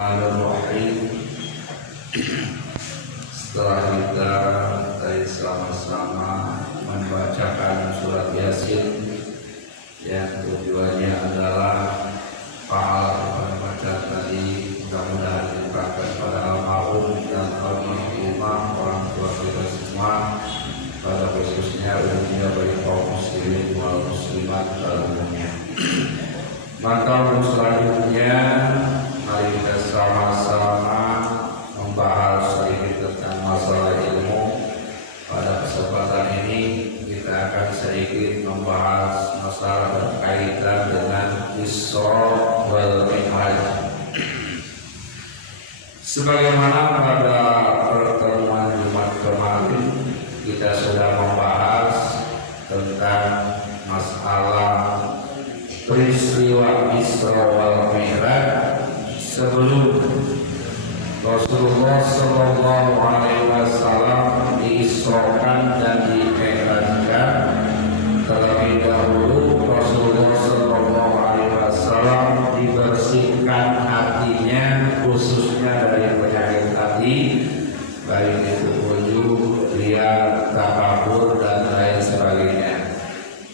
Bismillahirrahmanirrahim. Setelah kita tadi sama-sama membacakan surat Yasin yang tujuannya adalah pahala baca tadi mudah-mudahan diberikan pada almarhum dan almarhumah orang tua kita semua, pada khususnya umumnya bagi kaum muslimin wal muslimat pada umumnya. Maka selanjutnya mari kita sama-sama membahas sedikit tentang masalah ilmu. Pada kesempatan ini kita akan sedikit membahas masalah berkaitan dengan Isra wal Mi'raj. Sebagaimana pada pertemuan Jumat kemarin kita sudah membahas tentang masalah peristiwa Isra wal Mi'raj sebelum Rasulullah Sallallahu Alaihi Wasallam diisrokan dan dimi'rajkan. Terlebih dahulu Rasulullah Sallallahu Alaihi Wasallam dibersihkan hatinya, khususnya dari penyakit hati, baik itu ujub, riya, takabur dan lain sebagainya.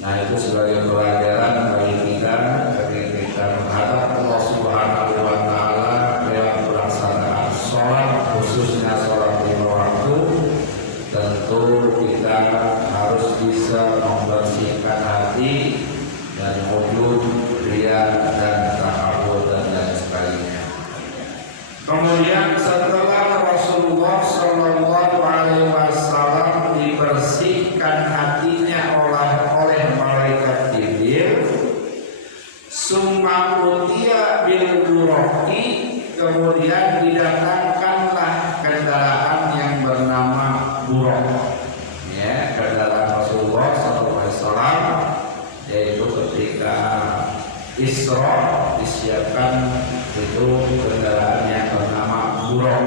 Nah, itu sebagai pelajaran bagi kita ketika kita menghadap Allah Subhanahu wa Ta'ala dalam pelaksanaan sholat, khususnya sholat lima waktu. Tentu kita harus bisa membersihkan hati dari ujub, riya dan takabur dan lain sebagainya. Kemudian setelah Rasulullah Sallallahu Alaihi Wasallam dibersihkan hatinya oleh malaikat Jibril, summa utiya bil buraqi, kemudian didatangkanlah kendaraan yang bernama buraq, ya, kendaraan Rasulullah Sallallahu Alaihi Wasallam, yaitu ketika Isra disiapkan itu kendaraan yang bernama buraq.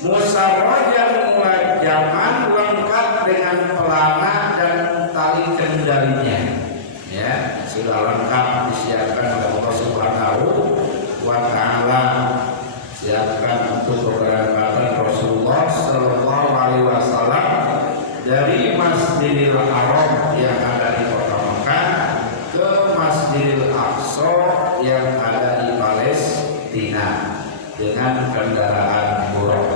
Musarrajan mulajjaman, lengkap dengan pelana dan tali kendalinya, ya, sudah lengkap disiapkan oleh Allah Subhanahu wa Ta'ala. Siapkan untuk keberangkatan Rasulullah Sallallahu Alaihi Wasallam dari Masjidil Haram yang ada di kota Mekah ke Masjidil Aqsa yang ada di Palestina dengan kendaraan buraq.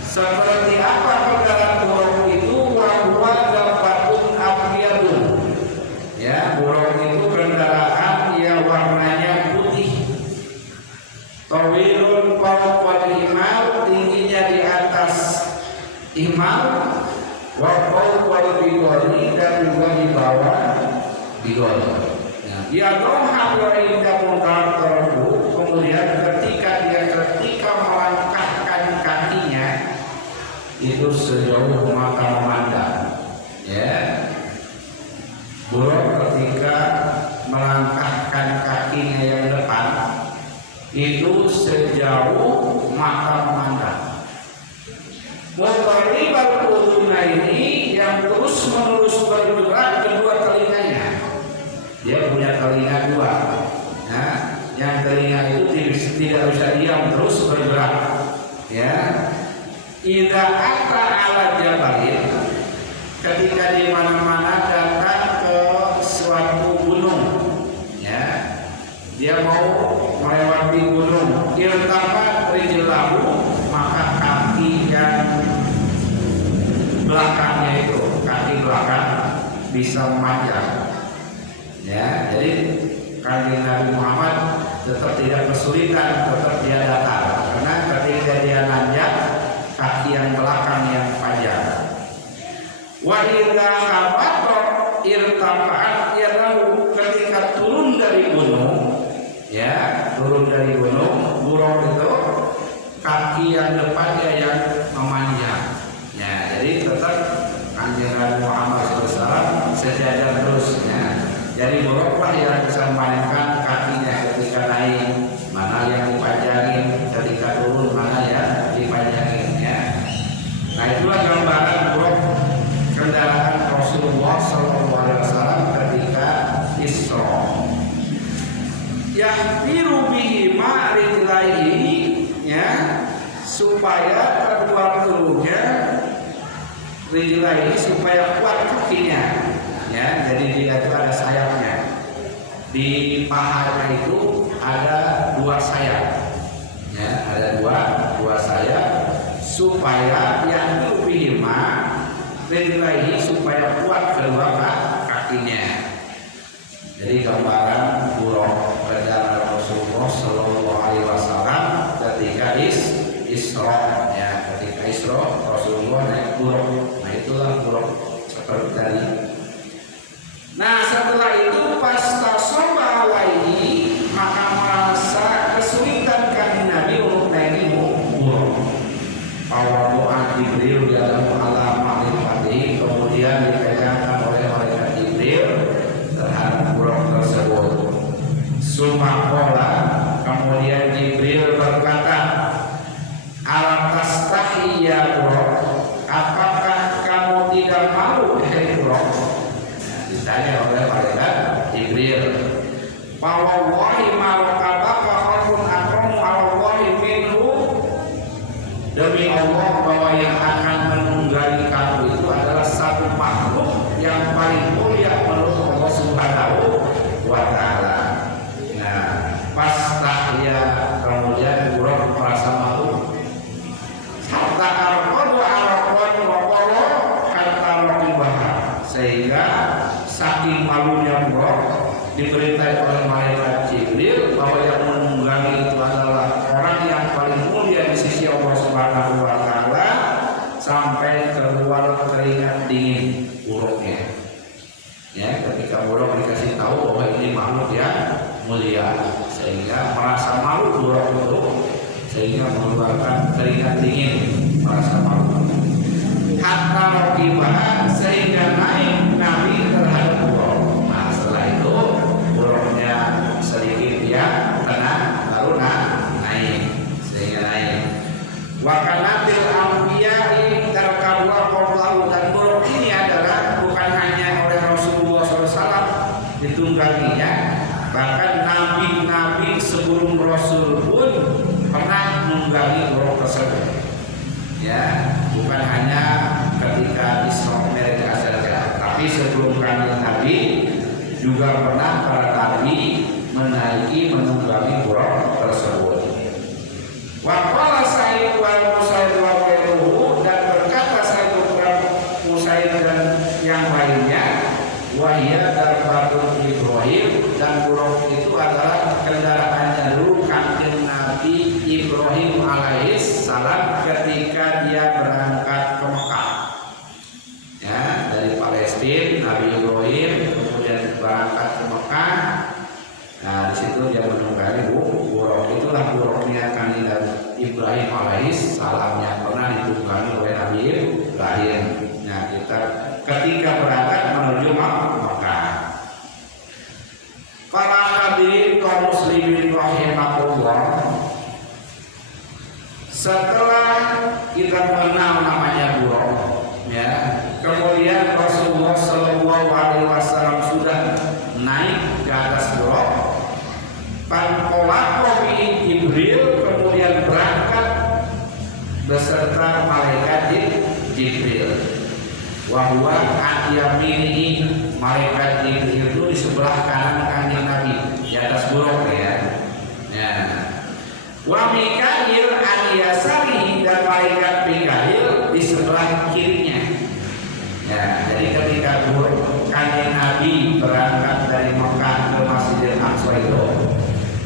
Seperti apa kendaraan buraq itu? Wa dafatun abyadun, ya, buraq itu kendaraan yang warnanya putih. Tawilun fawqal himar, tingginya di atas himar. Wa fawqal bigoli, dan juga di bawah bigoli. Ya doha wa inda mungkar terbu, kemudian ketika melangkahkan kakinya itu sejauh mata memandang, ya, buraq ketika melangkahkan kakinya yang depan itu sejauh mata memandang. Mutaribal udhunaini, yang terus menerus bergerak kedua telinganya. Dia punya telinga dua. Nah, yang telinga itu tidak bisa diam, terus bergerak. Ya, idza ata ala jabalin, ketika di mana-mana datang ke suatu gunung, ya, dia mau melewati gunung, irtafa rijlahu, maka kaki yang belakangnya itu, kaki belakang bisa memanjang. Ya, jadi Kanjeng Nabi Muhammad tetap tidak kesulitan, tetap dia datar, karena ketika dia nanjak, kaki yang belakang yang panjang. Wa idza habata irtafa'at yadahu, ketika turun dari gunung, ya, turun dari gunung, buraq itu kaki yang depannya yang memanjang. Ya, jadi tetap Kanjeng Nabi Muhammad SAW sejajar terus, ya. Jadi buraqlah yang bisa memainkan kakinya ketika naik, mana yang dipanjangin, ketika turun mana yang dipanjangin, ya. Nah, itulah gambaran buraq kendaraan Rasulullah SAW ketika Isra. Yahdiru bihi ma rijla supaya kedua turunnya rijlaihi supaya kuat kakinya. Ya, jadi dia itu ada sayapnya. Di pahanya itu ada 2 sayap. Ya, ada dua sayap supaya yang lebih rijlaihi supaya kuat kedua kakinya. Jadi gambaran buruk perjalanan Rasulullah Shallallahu Alaihi Wasallam ketika Isra, ya, ketika Isra Rasulullah naik buruk. Nah itulah buruk seperti tadi. Nah setelah itu pas tasoba alaihi maka merasa kesulitan kan Nabi untuk naik buruk. Awal doa Jibril dalam alam makrifati kemudian dipegangkan oleh malaikat Jibril terhadap buruk tersebut. Sumakola kemudian Jibril berkata, alam tastahi ya buruk, apakah kamu tidak malu hai buruk? Ditanya oleh malaikat Jibril. Wallahi ma rakabaka khairun akramu ala Allahi minhu. Demi Allah bahwa yang akan menunggangi kamu itu adalah satu makhluk yang paling mulia menurut Allah Subhanahu wa taala. Nah, pas tahya kemudian buruk merasa malu. Hatta arqadu arqan wa kata raqibah. Sehingga saking malunya buruk diberitahu oleh malaikat Jibril bahwa yang menunggangi itu adalah orang yang paling mulia di sisi Allah Subhanahu wa taala sampai keluar keringat dingin buruknya. Ya, ketika buruk dikasih tahu bahwa ini makhluk yang mulia sehingga merasa malu buruk itu sehingga mengeluarkan keringat dingin merasa malu. Hatta raqibah sehingga naik Nabi terhadap buruk. Nah setelah itu buruknya sedikit dia tenang baru naik sehingga naik. Wakanatil anbiya'i tarkabuha qawlahu, dan buruk ini adalah bukan hanya oleh Rasulullah SAW ditungganginya, bahkan nabi-nabi sebelum Rasul pun pernah menunggangi buruk tersebut. Ya, bukan hanya ketika Isra Mi'raj saja, tapi sebelum kanjeng Nabi juga pernah para nabi menaiki menunggangi buruk tersebut. Wa qala Sa'id wal Musayyib wa ghairuhu, dan berkata Sa'id wal Musayyib dan yang lainnya, wa hiya darbatun Ibrahim, dan buruk itu adalah kendaraannya dulu kanjeng Nabi Ibrahim alaihissalam ketika dia berangkat ke Mekah. Ya, dari Palestina Nabi Ibrahim kemudian berangkat ke Mekah. Nah, di situ dia menunggangi buruk. Itulah buruknya kanjeng Ibrahim alaihissalam yang pernah ditunggangi oleh Nabi Ibrahim. Nah, kita ketika berangkat menuju Mekah. Para hadirin kaum muslimin rahimakumullah, setelah kita mengenal namanya buruk, ya, kemudian Rasulullah Shallallahu Alaihi Wasallam sudah naik ke atas buruk. Panqolaqobi Jibril kemudian berangkat beserta malaikat Jibril. Wahwa an-yamini, malaikat Jibril itu di sebelah kanan kanjeng Nabi di atas buruk, ya. Ya. Wa Mikail an-yasari, dan malaikat Mikail di sebelah kirinya. Ya, jadi ketika buruk kanjeng Nabi berangkat dari Mekah ke Masjidil Aqsa itu,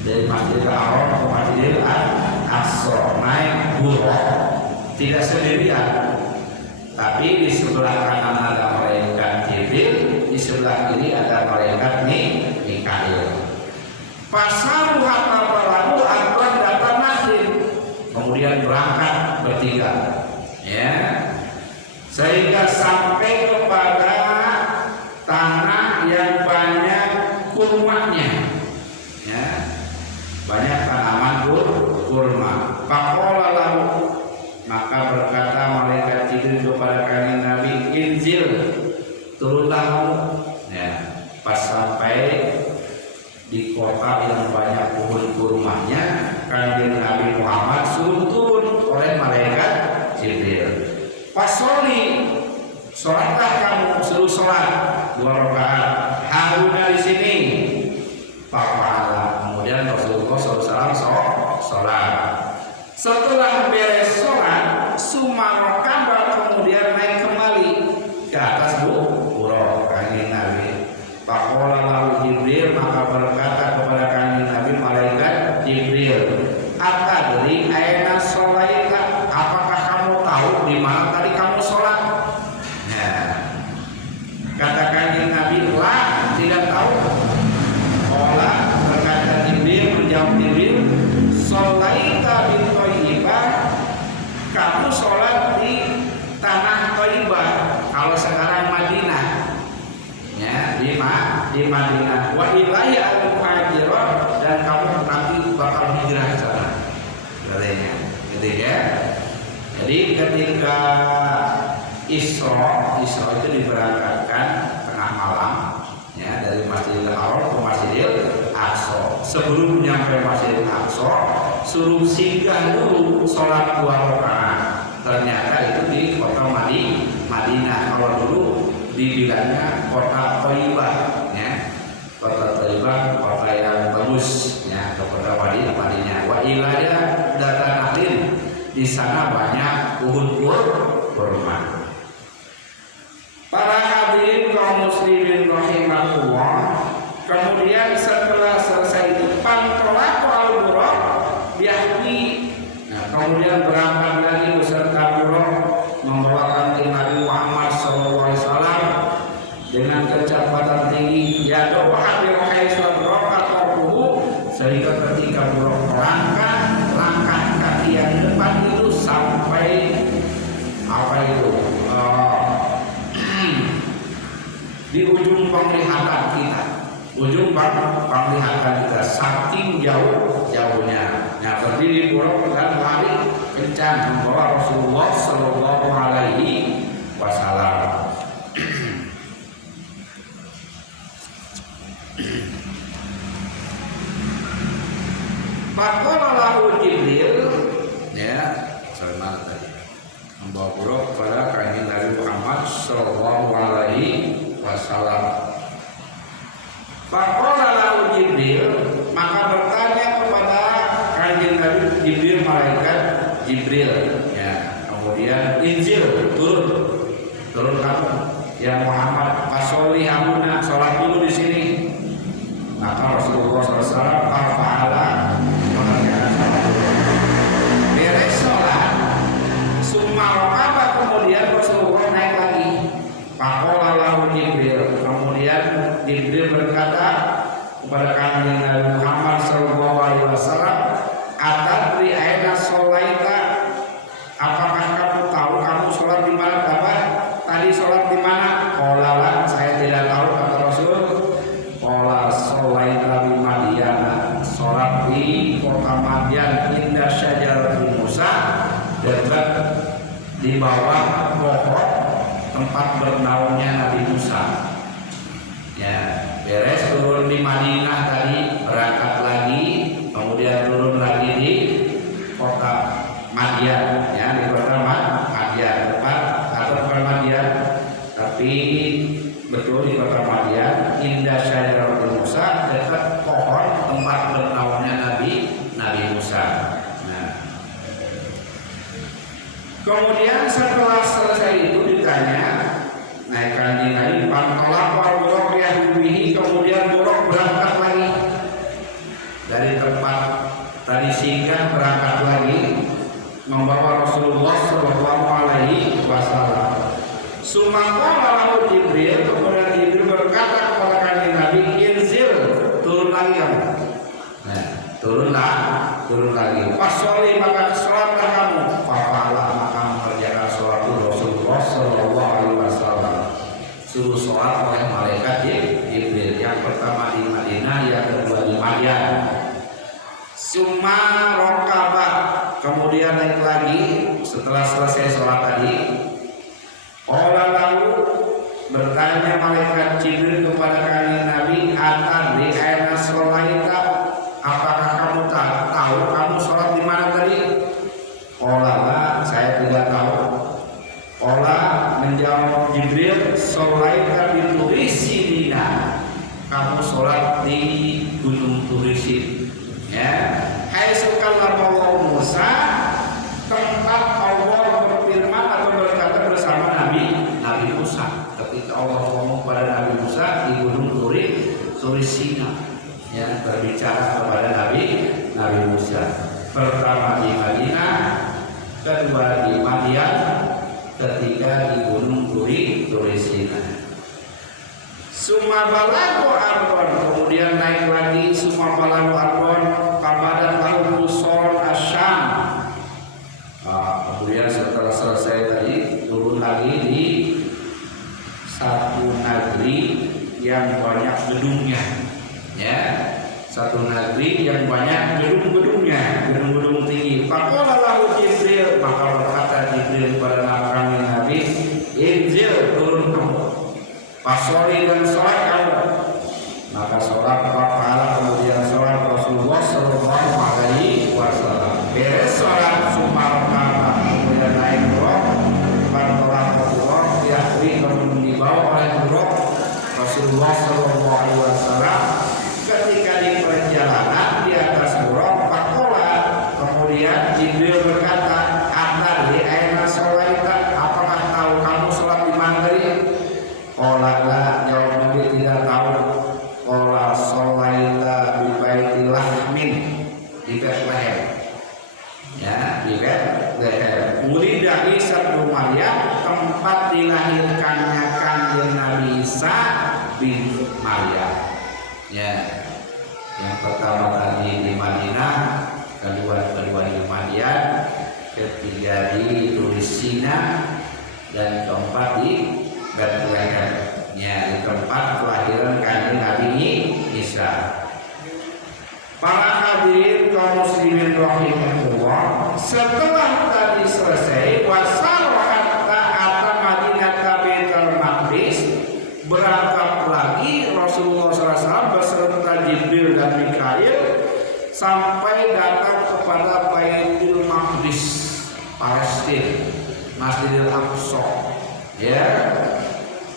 dari Masjidil Haram ke Masjidil Aqsa naik buruk tidak sendirian. Tapi di sebelah kanan ada malaikat Jibril, di sebelah kiri ada malaikat Mikail. Pasaru hatta balagu akbar data Masjid, kemudian berangkat bertiga, ya, sehingga sampai kepada tanah yang banyak kurmanya, ya, banyak tanaman kurma. Faqala lahu, maka berkata malaikat Jibril kepada kanjeng Nabi, inzil, turunlah kamu. Ya, pas sampai di kota yang banyak pohon kurmanya, kanjeng Nabi Muhammad suruh turun oleh malaikat sholatlah kamu, suruh sholat 2 rakaat. Haruna di sini. Fa'ala. Kemudian Rasulullah SAW sholat. Setelah beres sholat, sumarokaba kemudian naik kembali ke atas buruk kanjeng Nabi. Faqala lahu Jibril, maka berkata kepada kanjeng Nabi malaikat Jibril, atadri aina sholaita, apakah kamu tahu di mana tadi kamu sholat? Nah, kata kanjeng Nabi, lah, tidak tahu. Qala, berkata Jibril, menjawab Jibril, sholaita bi Thayyibah, kamu sholat di tanah Thayyibah. Kalau sekarang Madinah, ya, di Madinah. Wa ilayya al-muhajirah, dan kamu nanti bakal hijrah ke sana. Katanya, gitu ya. Jadi ketika Isra itu diberangkatkan tengah malam, ya, dari Masjidil Haram ke Masjidil Aqsa. Sebelum nyampe Masjidil Aqsa, suruh singgah dulu sholat 2 rakaat. Ternyata itu di kota Madinah. Kalau dulu dibilangnya kota Thayyibah, ya. Kota Thayyibah, kota yang bagus, ya, kota Madinah. Wa ilayya datan ahlin, di sana banyak pohon kurma. Para hadirin kaum muslimin rahimakumullah, kemudian setelah selesai itu pantolak al-buraq bihaqi. Nah, kemudian berangkat lagi beserta buraq membawa kanjeng Nabi Muhammad SAW dengan kecepatan tinggi. Ya doa hadir haitsu raqatuhu, sehingga ketika buraq melangkah, langkah kaki yang depan itu sampai apa itu? Di ujung penglihatan kita, saking jauhnya. Nah, berdiri buruk dan lari kencang membawa Rasulullah Sallallahu Alaihi Wasallam. Faqala lahu Jibril, ya, sama tadi membawa buruk pada kanjeng Nabi Muhammad Sallallahu Alaihi Wasallam. Faqala lahu Jibril, maka bertanya kepada kanjeng Nabi Jibril, malaikat Jibril, ya, kemudian injil turun kamu, ya Muhammad, fasoli hamuna, sholat dulu di sini. Maka Rasulullah SAW fa'ala, mengerjakan sholat dulu. Beres sholat, summa raqaba, kemudian Rasulullah naik lagi. Faqala lahu Jibril, kemudian Jibril berkata kepada kanjeng Nabi Muhammad sallallahu alaihi wasallam, atadri aina sholaita, apakah kamu tahu kamu sholat di mana? Apa tadi sholat di mana? Qala la, saya tidak tahu, kata Rasul. Qala sholaita bi Madyan, sholat di kota Madyan, indah syajaratul Musa, dekat di bawah pohon tempat bernaungnya Nabi Musa. Ya, beres turun di Madinah tadi, berangkat lagi, kemudian turun lagi di kota Madyan, ya, di kota Madyan, depan atau bukan Madyan, tapi betul di kota Madyan, indah syajaratul Musa, dekat pohon tempat bernaungnya Nabi Musa. Nah, kemudian setelah selesai itu ditanya, naik kanjeng Nabi, pantolak al-buraq yahwihi, kemudian buraq berangkat lagi dari tempat tadi singgah, berangkat lagi membawa Rasulullah Sallallahu Alaihi Wasallam. Sumaqala lahu Jibril, kemudian Jibril berkata kepada kanjeng Nabi, inzil, turun lagi kamu. Nah, turun lagi. Fasoli, maka sholatlah kamu. Fa'ala, maka mengerjakan sholat Rasulullah Sallallahu Alaihi Wasallam. Suruh sholat oleh malaikat Jibril, yang pertama di Madinah, yang kedua di Madyan. Summa raqaba, kemudian naik lagi setelah selesai sholat tadi. Qala lahu, bertanya malaikat Jibril kepada kanjeng Nabi, atadri aina sholaita, apakah kamu tahu kamu sholat di mana tadi? Qala la, saya tidak tahu. Qala, menjawab Jibril sholaita bi Turisina, kamu sholat di Gunung Turisin. Ya, hai sukallama Musa, tempat Allah berfirman atau berkata bersama Nabi Musa. Ketika Allah ngomong pada Nabi Musa di Gunung Turisina, ya, berbicara kepada Nabi Musa. Pertama di Madinah, kedua di Madian, ketiga di Gunung Turisina. Summa balagu Arbon, kemudian naik lagi summa balagu Arbon kepada lalu Sol Asyam. Kemudian setelah selesai tadi turun lagi di satu negeri yang banyak gedungnya, ya, satu negeri yang banyak gedung-gedungnya, gedung-gedung tinggi. Faqala lahu Jibril, maka berkata Jibril kepada Nabi, inzil, turun kamu, fasoli dan sholat kamu. Maka sholat Faqala, kemudian sholat Rasulullah Sallallahu Alaihi Wasallam. Beres sholat Sumarkaba, kemudian naik buruk, bantuan Rasulullah diakui kemudian dibawa oleh buruk Rasulullah Sallallahu Alaihi Wasallam. Ketika di perjalanan di atas buruk, Faqala, kemudian Jibril berkata, Anta di aina sholaita, apakah tahu kamu sholat di mana tadi? Qala, jawab Nabi, tidak tahu. Qala sholaita bi Baitil Lahmin, di Bethlehem, ya, di Bethlehem. Ulida Isa bin Maryam, tempat dilahirkannya Kanjeng Nabi Isa bin Maryam. Ya, yang pertama tadi di Madinah, kedua di Madian, ketiga di Turisina, dan keempat di Bethlehem. Ya, di tempat kelahiran Kanjeng Nabi Isa. Para hadirin kaum muslimin rahimahullah, setelah tadi selesai wasal hatta ata Madinah Baitul Maqdis, berangkat lagi Rasulullah SAW beserta Jibril dan Mikail sampai datang kepada Baitul Maqdis, Palestina, Masjidil Aqsa. Ya,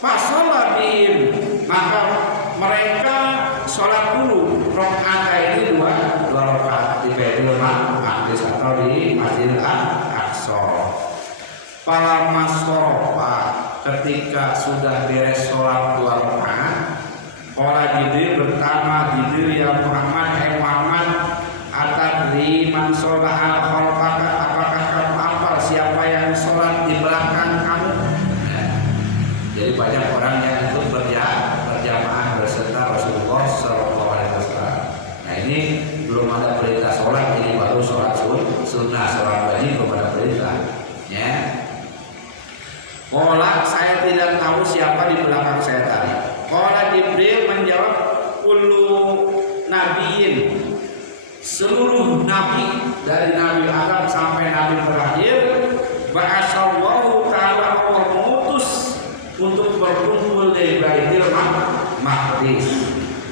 fasolat bihim, maka mereka sholat dulu rakaat ini dua rakaat di Baitul Maqdis atau di Masjidil Aqsa. Para masorofa, ketika sudah beres sholat dua rakaat, Qala Jibril, bertama Jibril, ya Muhammad, Muhammad, atadri man sholaha khalfaka, apakah kamu hafal siapa yang sholat di belakang kamu? Ya. Jadi banyak orang yang ikut berjamaah beserta Rasulullah Sallallahu Alaihi Wasallam. Nah, ini belum ada perintah sholat, ini baru sholat sunnah, sholat wajib belum ada perintah. Ya. Qala, saya tidak tahu siapa di belakang saya tadi. Qala Jibril menjawab, kullu nabiyin, seluruh nabi dari Nabi Adam sampai Nabi terakhir, ba'asallahu ta'ala, Allah mengutus untuk berkumpul di Baitul Maqdis.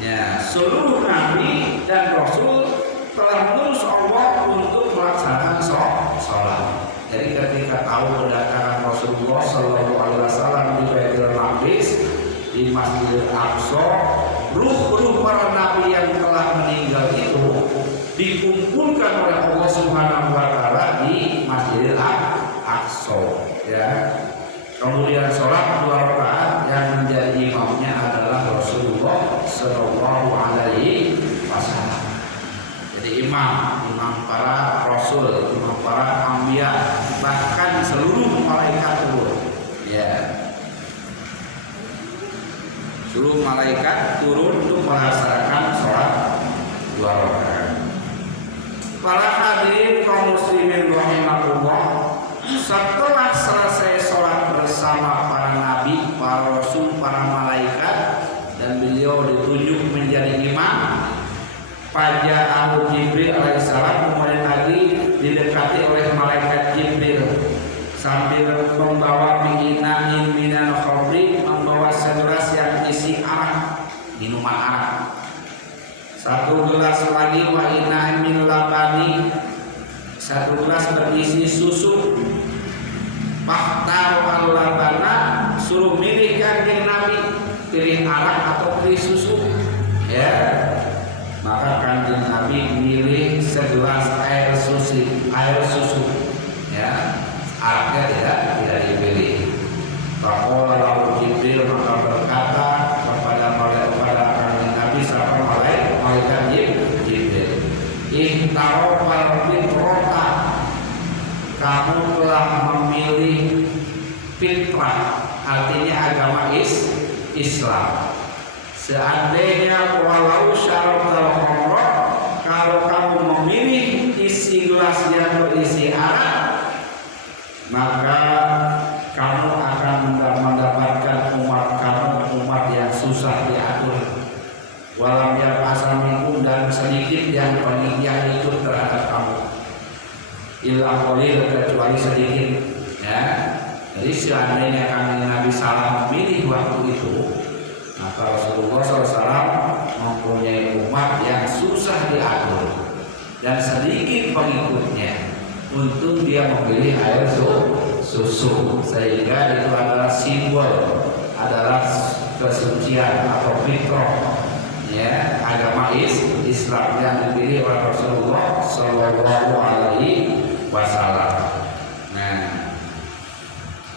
Ya, seluruh nabi dan rasul telah mengutus Allah untuk melaksanakan sholat. Jadi ketika tahu kedatangan Rasulullah Sallallahu Alaihi Wasallam di Baitul Maqdis, di Masjidil Aqsa, ruh-ruh para nabi yang telah meninggal itu dikumpulkan oleh Allah Subhanahu wa taala di Masjidil Aqsa, ya. Kemudian sholat dua rakaat yang menjadi imamnya adalah Rasulullah Sallallahu Alaihi Wasallam. Jadi imam para rasul, imam para anbiya, bahkan seluruh malaikat turun, ya. Seluruh malaikat turun untuk melaksanakan sholat dua rakaat. Para hadirin kaum muslimin rahimahullah, setelah selesai sholat bersama para nabi, para rasul, para malaikat, dan beliau ditunjuk menjadi imam, Faja'ahu Jibril alaihissalam, kemudian lagi didekati oleh malaikat Jibril sambil membawa bi'ina'in minan khamri, membawa segelas yang isi arak, minuman arak. Satu gelas lagi wa ina'in min labani, satu gelas berisi susu. Faktar al-labana, suruh milih Kanjeng pilih arak atau pilih susu, ya. Maka Kanjeng Nabi milih segelas air susu, ya. Araknya tidak dipilih. Faqala lahu Jibril, maka berkata kepada Kanjeng Nabi sama malaikat Jibril, ihtarofal fitrata, kamu telah memilih fitrah, artinya agama Islam. Seandainya walau syaratal khamra, kalau kamu memilih isi gelasnya berisi arak, maka kamu akan mendapatkan umat yang susah diatur. Walam yang asamikum, dan sedikit yang peninggian itu terhadap kamu. Illa qalil, kecuali sedikit, ya. Jadi seandainya kami Nabi salah memilih waktu itu, maka Rasulullah SAW mempunyai umat yang susah diatur dan sedikit pengikutnya. Untung dia memilih air susu, sehingga itu adalah simbol, adalah kesucian atau fitrah, ya, agama Islam yang dipilih oleh Rasulullah Shallallahu Alaihi Wasallam. Nah,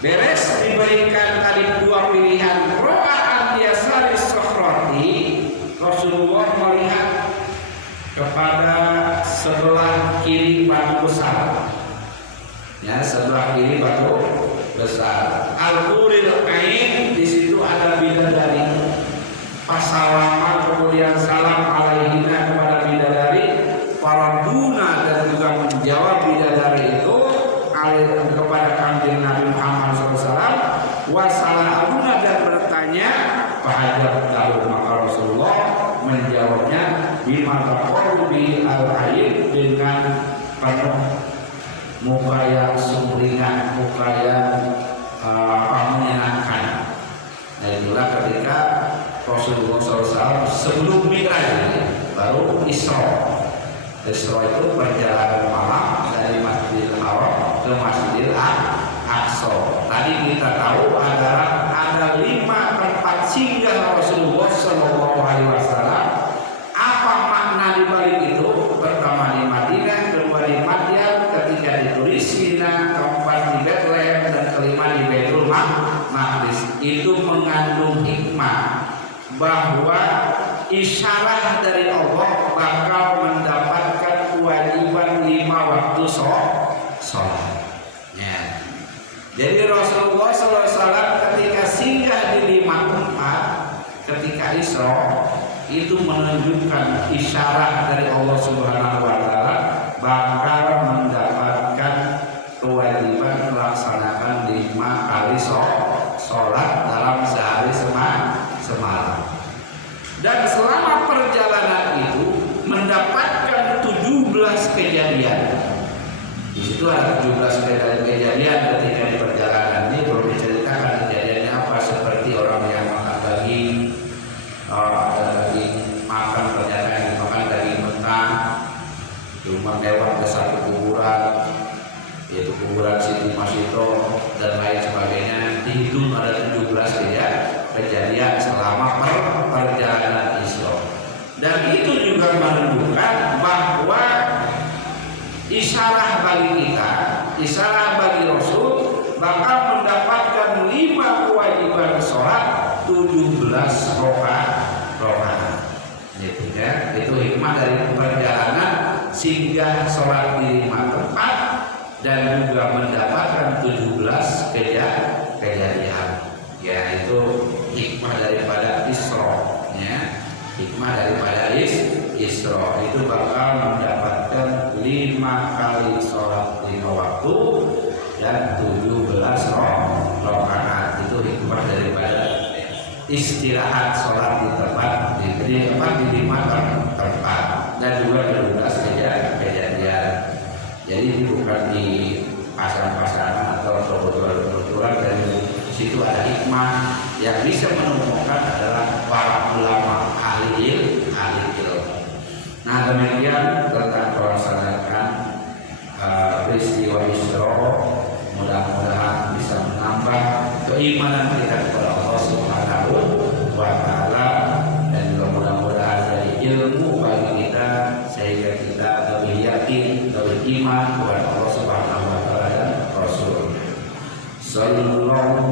beres diberikan tadi dua pilihan ro'a an-yasari sokhrati, Rasulullah melihat kepada sebelah kiri batu besar, ya, sebelah kiri batu besar. Al-Huril Ain, di situ ada bidadari. Pas salaman kemudian salam alaihina kepada bidadari, faraduna, dan juga menjawab bidadari itu kepada Kanjeng Nabi Muhammad SAW, wasalahuna, dan bertanya fahajab tahu, maka Rasulullah menjawabnya bima taqarrubi al-aib, dengan penuh muka yang sumringah, muka yang menyenangkan. Nah, itulah ketika Rasulullah SAW sebelum Mi'raj baru Isra. Isra itu perjalanan malam dari Masjidil Haram ke Masjidil Aqsa. Tadi kita tahu ada 5 tempat singgah Rasulullah SAW. Apa makna di balik itu? Pertama di Madinah, kedua di Madyan, ketiga di Turisina, keempat di Bethlehem, dan kelima di Baitul Maqdis. Itu mengandung hikmah bahwa isyarat dari Allah bakal mendapatkan kewajiban 5 waktu sholat. Ya. Jadi Rasulullah SAW ketika singgah di 5 tempat ketika Isra, itu menunjukkan isyarat dari Allah Subhanahu Wa Taala bakal mendapatkan kewajiban melaksanakan 5 kali sholat dalam sehari semalam. Dan selama perjalanan itu mendapatkan 17 kejadian. Di situ ada 17 kejadian ketika di perjalanan ini, belum diceritakan kejadiannya apa, seperti orang yang makan daging, makan ternyata yang dimakan daging mentah, cuma lewat ke satu kuburan, yaitu kuburan Siti Masito dan lain sebagainya. Dihitung ada 17 kejadian selama perjalanan Isra. Dan itu juga menunjukkan bahwa isyarat bagi kita, isyarat bagi Rasul bakal mendapatkan 5 kewajiban sholat, 17 rakaat. Gitu ya. Itu hikmah dari perjalanan singgah sholat di 5 tempat dan juga mendapatkan 17 kejadian. Ya, itu hikmah daripada Isra, ya. Hikmah daripada Isra itu bakal mendapatkan 5 kali sholat 5 waktu dan 17 rakaat. Itu hikmah daripada istirahat sholat di tempat di 5 tempat dan juga 12 kejadian. Jadi bukan di pasaran-pasaran atau perbuatan dari situ ada hikmah yang bisa menemukan adalah para ulama ahli ilmu. Nah, demikian tentang melaksanakan peristiwa Isra. Mudah-mudahan bisa menambah keimanan kita kepada Allah Subhanahu wa beriman kepada Allah Subhanahu wa taala dan Rasul sallallahu